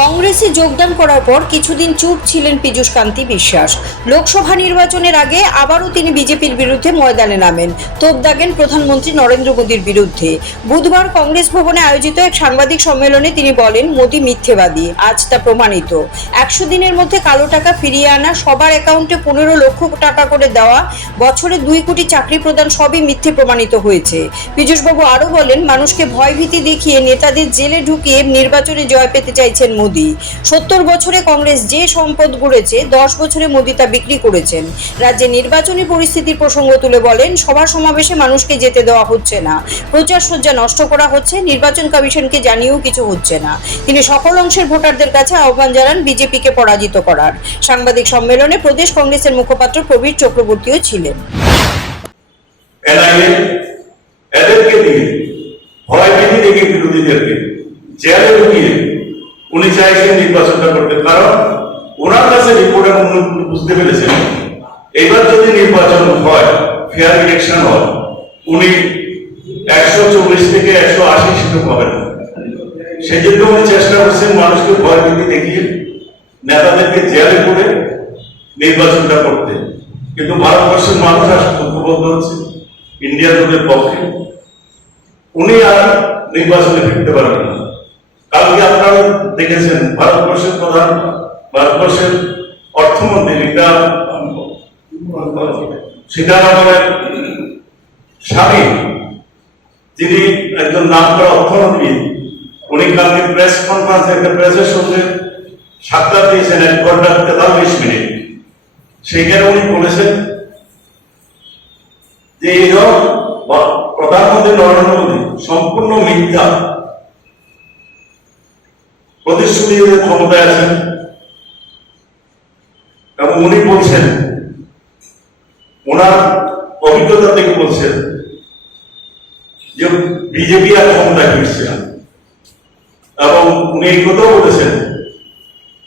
কংগ্রেসে যোগদান করার পর কিছুদিন চুপ ছিলেন পীযূষ কান্তি বিশ্বাস। লোকসভা নির্বাচনের আগে আবারও তিনি বিজেপির বিরুদ্ধে ময়দানে নামেন। তোপ দাগেন প্রধানমন্ত্রী নরেন্দ্র মোদীর বিরুদ্ধে। বুধবার কংগ্রেস ভবনে আয়োজিত এক সাংবাদিক সম্মেলনে তিনি বলেন, মোদী মিথ্যেবাদী, আজ তা প্রমাণিত। একশো দিনের মধ্যে কালো টাকা ফিরিয়ে আনা, সবার অ্যাকাউন্টে পনেরো লক্ষ টাকা করে দেওয়া, বছরে দুই কোটি চাকরি প্রদান সবই মিথ্যে প্রমাণিত হয়েছে। পীযূষবাবু আরও বলেন, মানুষকে ভয়ভীতি দেখিয়ে নেতাদের জেলে ঢুকিয়ে নির্বাচনে জয় পেতে চাইছেন মোদী। সত্তর বছরে কংগ্রেস যে সম্পদ গড়েছে, দশ বছরে মোদী তা বিক্রি করেছেন। রাজ্যে নির্বাচনী পরিস্থিতির প্রসঙ্গ তুলে বলেন, সভা সমাবেশে মানুষকে যেতে দেওয়া হচ্ছে না। প্রচার সজ্জা নষ্ট করা হচ্ছে, নির্বাচন কমিশনকে জানিয়েও কিছু হচ্ছে না। তিনি সকল অংশের ভোটারদের কাছে আহ্বান জানান বিজেপিকে পরাজিত করার। সাংবাদিক সম্মেলনে প্রদেশ কংগ্রেসের মুখপাত্র প্রবীর চক্রবর্তীও ছিলেন। এদেরকে দিয়ে ভয় ভীতি দেখে বিরোধীদেরকে জেলে ঢুকিয়ে উনি চাইছেন নির্বাচনটা করতে। কারণ ওনার কাছে রিপোর্ট এবং বুঝতে পেরেছেন, এবার যদি নির্বাচন হয় ফেয়ার ইলেকশন হয়, উনি একশো চল্লিশ থেকে একশো আশি সিটও পাবেন। না। সেই জন্য উনি চেষ্টা করছেন মানুষকে ভয় ভীতি দেখিয়ে, নেতাদেরকে জেলে করে নির্বাচনটা করতে। কিন্তু ভারতবর্ষের মানুষ আসলে ঐক্যবদ্ধ হচ্ছে, ইন্ডিয়া জোটের পক্ষে। উনি আর নির্বাচনে ফিরতে পারবেন না। দেখেছেন ভারতবর্ষের প্রধান, ভারতবর্ষের অর্থমন্ত্রী রিতা সীতারামনের স্বামী, যিনি একজন নাম করা অর্থমন্ত্রী, উনি কালকে প্রেস কনফারেন্সে একটা প্রেসের সঙ্গে সাক্ষাৎ দিয়েছেন এক ঘণ্টা তেতাল্লিশ মিনিট। সেইখানে উনি বলেছেন যে, এই প্রধানমন্ত্রী নরেন্দ্র মোদী সম্পূর্ণ মিথ্যা। প্রতিশ্রুতি ক্ষমতায় আছেন। এবং উনি বলছেন, ওনার অভিজ্ঞতা থেকে বলছেন যে বিজেপি আর ক্ষমতায় ফিরছে এবং উনি এই কথাও বলেছেন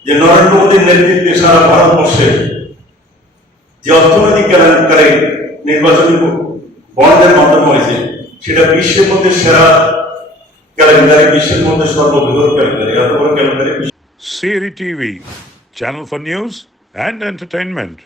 যে নরেন্দ্র মোদীর নেতৃত্বে সারা ভারতবর্ষে যে অর্থনৈতিক কেলেঙ্কারি নির্বাচনী বন্ডের মাধ্যমে হয়েছে, সেটা বিশ্বের মধ্যে সেরা কেলেঙ্কারি বিশ্বের মধ্যে সর্ববৃহৎ কেলেঙ্কারি এত বড় কেলেঙ্কারি Siri TV, channel for news and entertainment.